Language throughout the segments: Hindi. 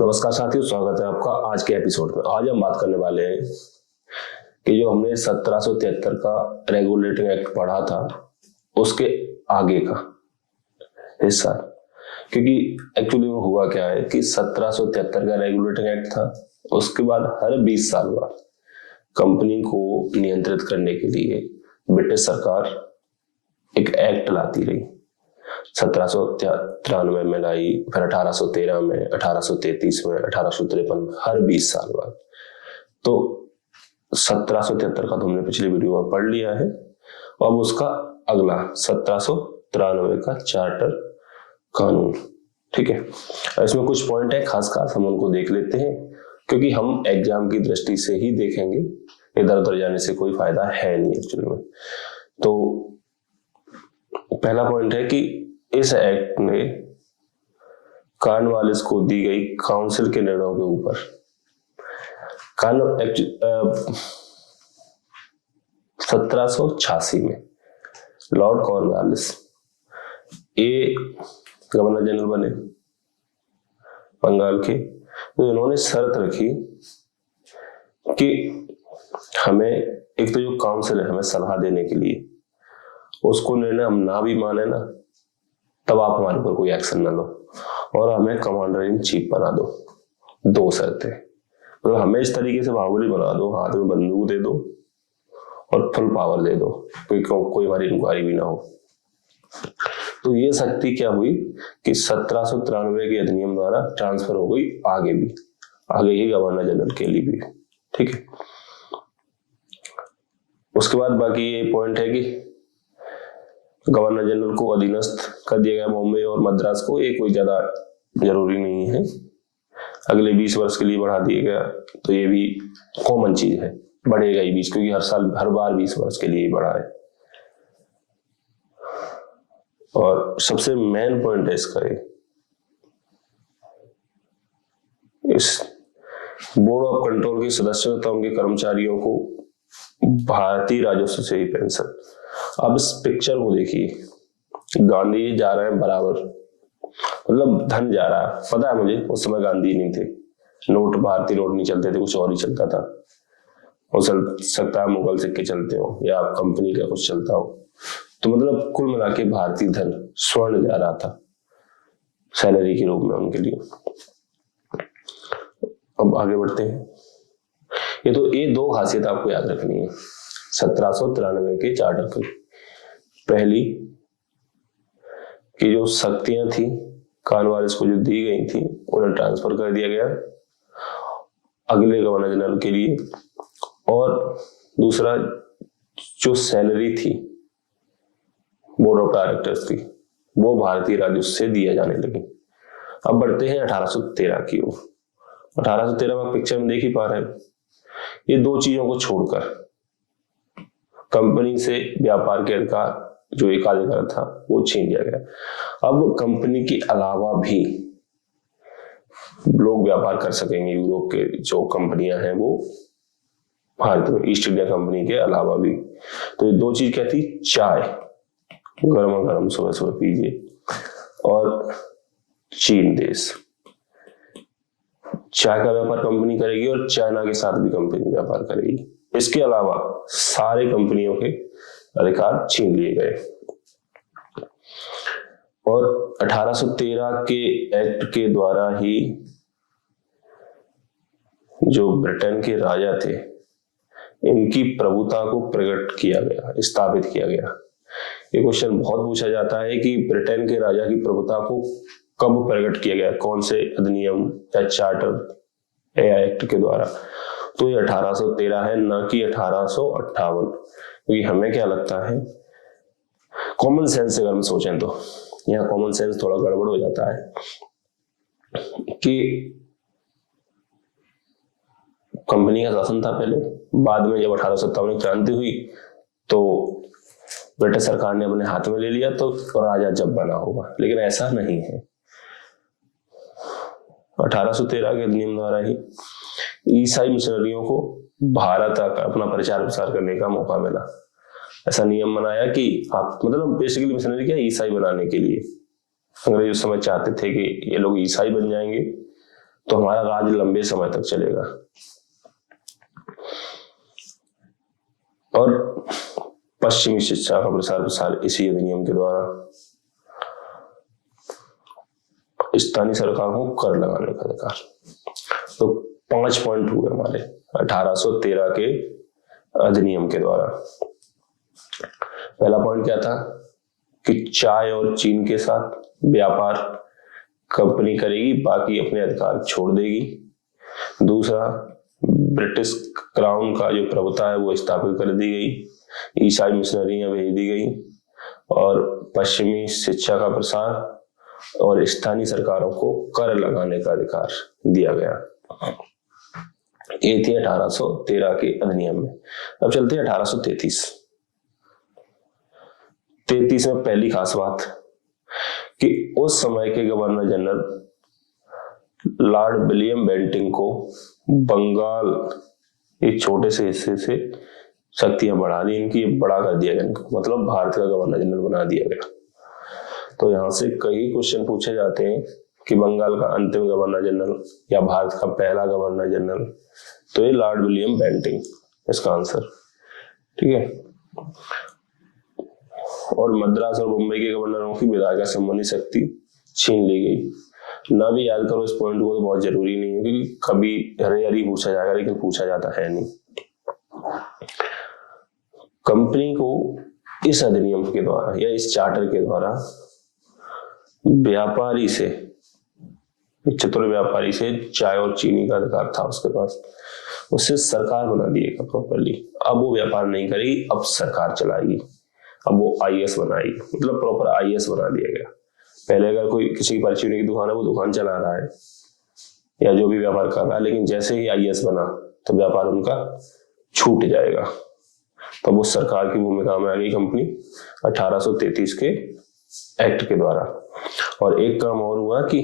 नमस्कार साथियों, स्वागत है आपका आज के एपिसोड में। आज हम बात करने वाले हैं कि जो हमने 1773 का रेगुलेटिंग एक्ट पढ़ा था उसके आगे का हिस्सा। क्योंकि एक्चुअली में हुआ क्या है कि 1773 का रेगुलेटिंग एक्ट था, उसके बाद हर 20 साल बाद कंपनी को नियंत्रित करने के लिए ब्रिटिश सरकार एक एक्ट लाती रही। 1793 में लाई, फिर 1813 में, 1833 में, 1853 में, हर 20 साल बाद। तो 1773 का तो हमने पिछली वीडियो में पढ़ लिया है। अब उसका अगला 1793 का चार्टर कानून, ठीक है। इसमें कुछ पॉइंट है खास हम उनको देख लेते हैं, क्योंकि हम एग्जाम की दृष्टि से ही देखेंगे, इधर उधर जाने से कोई फायदा है नहीं एक्चुअली में। तो पहला पॉइंट है कि इस एक्ट ने कॉर्नवालिस को दी गई काउंसिल के निर्णयों के ऊपर 1786 में लॉर्ड कॉर्नवालिस ये गवर्नर जनरल बने बंगाल के। तो इन्होंने शर्त रखी कि हमें एक तो जो काउंसिल है हमें सलाह देने के लिए, उसको निर्णय हम ना भी माने ना, तब आप हमारे ऊपर कोई एक्शन ना लो, और हमें कमांडर इन चीफ बना दो। दो शर्तें, मतलब हमें इस तरीके से बाहुबली बना दो, हाथ में बंदूक दे दो और फुल पावर दे दो, कोई हमारी इंक्वायरी भी ना हो। तो ये शक्ति क्या हुई कि 1793 के अधिनियम द्वारा ट्रांसफर हो गई आगे ही गवर्नर जनरल के लिए भी, ठीक है। उसके बाद बाकी ये पॉइंट है कि गवर्नर जनरल को अधीनस्थ कर दिया गया बॉम्बे और मद्रास को। ये कोई ज्यादा जरूरी नहीं है, अगले 20 वर्ष के लिए बढ़ा दिया गया, तो ये भी कॉमन चीज है, बढ़ेगा ही 20, क्योंकि हर बार 20 वर्ष के लिए बढ़ा है। और सबसे मेन पॉइंट है इसका इस बोर्ड ऑफ कंट्रोल के सदस्यों तथा उनके कर्मचारियों को भारतीय राजस्व से ही पेंशन। अब इस पिक्चर को देखिए, गांधी जी जा रहे हैं बराबर, मतलब धन जा रहा है। पता है मुझे, उस समय गांधी नहीं थे, नोट भारतीय नोट नहीं चलते थे, कुछ और ही चलता था। हो सकता है मुगल सिक्के चलते हो या कंपनी का कुछ चलता हो। तो मतलब कुल मिला के भारतीय धन स्वर्ण जा रहा था सैलरी के रूप में उनके लिए। अब आगे बढ़ते हैं। ये दो खासियत आपको याद रखनी है 1793 के चार्टर की। पहली कि जो शक्तियां थी कॉर्नवालिस को जो दी गई थी, उन्हें ट्रांसफर कर दिया गया अगले गवर्नर जनरल के लिए। और दूसरा, जो सैलरी थी बोर्ड ऑफ डायरेक्टर्स की, वो भारतीय राजस्व से दिया जाने लगी। अब बढ़ते हैं 1813 की ओर। 1813 में पिक्चर में देख ही पा रहे हैं, ये दो चीजों को छोड़कर कंपनी से व्यापार के अधिकार, जो एकाधिकार था, वो छीन लिया गया। अब कंपनी के अलावा भी लोग व्यापार कर सकेंगे। यूरोप के जो कंपनियां हैं वो भारत में, ईस्ट इंडिया कंपनी के अलावा भी। तो ये दो चीज क्या थी, चाय गर्मा गर्म सुबह सुबह पीजिए, और चीन देश चाय का व्यापार कंपनी करेगी और चाइना के साथ भी कंपनी व्यापार करेगी। इसके अलावा सारे कंपनियों के अधिकार छीन लिए गए। और 1813 के एक्ट के द्वारा ही जो ब्रिटेन के राजा थे, इनकी प्रभुता को प्रकट किया गया, स्थापित किया गया। ये क्वेश्चन बहुत पूछा जाता है कि ब्रिटेन के राजा की प्रभुता को कब प्रकट किया गया, कौन से अधिनियम या चार्टर या एक्ट के द्वारा। तो ये 1813 है, ना कि 1858। क्योंकि हमें क्या लगता है, कॉमन सेंस से अगर हम सोचें तो यहाँ कॉमन सेंस थोड़ा गड़बड़ हो जाता है कि कंपनी का शासन था पहले, बाद में जब 1857 में क्रांति हुई तो ब्रिटिश सरकार ने अपने हाथ में ले लिया, तो राजा जब बना होगा। लेकिन ऐसा नहीं है। 1813 के अधिनियम द्वारा ही ईसाई मिशनरियों को भारत आकर अपना प्रचार प्रसार करने का मौका मिला। ऐसा नियम बनाया कि आप, मतलब बेसिकली मिशनरी क्या, ईसाई बनाने के लिए अंग्रेज उस समय चाहते थे कि ये लोग ईसाई बन जाएंगे तो हमारा राज्य लंबे समय तक चलेगा। और पश्चिमी शिक्षा का प्रसार इसी अधिनियम के द्वारा। स्थानीय सरकार को कर लगाने का अधिकार। तो 5 पॉइंट हुए हमारे 1813 के अधिनियम के द्वारा। पहला पॉइंट क्या था कि चाय और चीन के साथ व्यापार कंपनी करेगी, बाकी अपने अधिकार छोड़ देगी। दूसरा, ब्रिटिश क्राउन का जो प्रभुता है वो स्थापित कर दी गई, ईसाई मिशनरियां भेज दी गई, और पश्चिमी शिक्षा का प्रसार और स्थानीय सरकारों को कर लगाने का अधिकार दिया गया। ये थी 1813 के अधिनियम में। अब चलते हैं 1833। 33 में पहली खास बात कि उस समय के governor general Lord William Bentinck को बंगाल एक छोटे से हिस्से से शक्तियां बढ़ा दी, इनकी बड़ा कर दिया गया, मतलब भारत का गवर्नर जनरल बना दिया गया। तो यहाँ से कई क्वेश्चन पूछे जाते हैं कि बंगाल का अंतिम गवर्नर जनरल या भारत का पहला गवर्नर जनरल, तो ये लॉर्ड विलियम बेंटिंग इसका आंसर। ठीक है। और मद्रास और मुंबई के गवर्नरों की विधायिका संबंधी शक्ति छीन ली गई। ना भी याद करो इस पॉइंट को, तो बहुत जरूरी नहीं है, क्योंकि कभी रेयर पूछा जाएगा, लेकिन पूछा जाता है नहीं। कंपनी को इस अधिनियम के द्वारा या इस चार्टर के द्वारा व्यापारी से, चतुर व्यापारी से चाय और चीनी का अधिकार था उसके पास, उससे सरकार बना दिएगा प्रॉपरली। अब वो व्यापार नहीं करेगी, अब सरकार चलाएगी, अब वो आईएएस बनाएगी, मतलब प्रॉपर आईएएस बना दिया गया। पहले अगर कोई किसी की परचूनी की दुकान है, वो दुकान चला रहा है या जो भी व्यापार कर रहा है, लेकिन जैसे ही आईएएस बना तो व्यापार उनका छूट जाएगा। तो वो सरकार की भूमिका में आ गई कंपनी 1833 के एक्ट के द्वारा। और एक काम और हुआ कि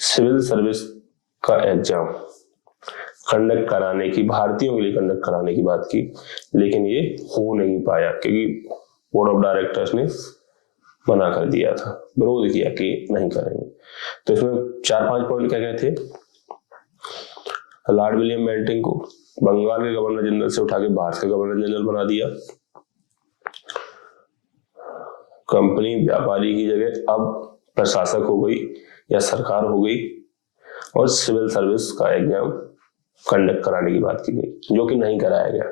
सिविल सर्विस का एग्जाम कंडक्ट कराने की, भारतीयों के लिए कंडक्ट कराने की बात की, लेकिन ये हो नहीं पाया क्योंकि बोर्ड ऑफ डायरेक्टर्स ने मना कर दिया था, विरोध किया कि नहीं करेंगे। तो इसमें 4-5 पॉइंट क्या क्या थे। लॉर्ड विलियम बेंटिंग को बंगाल के गवर्नर जनरल से उठा के भारत का गवर्नर जनरल बना दिया। कंपनी व्यापारी की जगह अब प्रशासक हो गई या सरकार हो गई, और सिविल सर्विस का एग्जाम कंडक्ट कराने की बात की गई, जो कि नहीं कराया गया।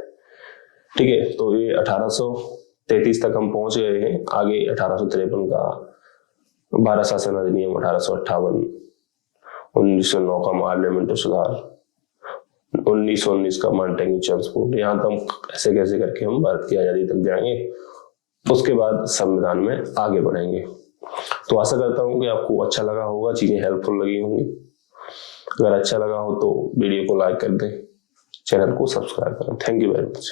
ठीक है। तो ये 1833 तक हम पहुंच गए हैं। आगे 1853 का भारत शासन अधिनियम 1858, 1909 का पार्लियामेंट सुधार, 1919 का मॉन्टेग्यू चर्चफोर्ड, यहाँ तक ऐसे कैसे करके हम भारत की आजादी तक जाएंगे। उसके बाद संविधान में आगे बढ़ेंगे। तो आशा करता हूँ कि आपको अच्छा लगा होगा, चीजें हेल्पफुल लगी होंगी। अगर अच्छा लगा हो तो वीडियो को लाइक कर दें, चैनल को सब्सक्राइब करें। Thank you very much.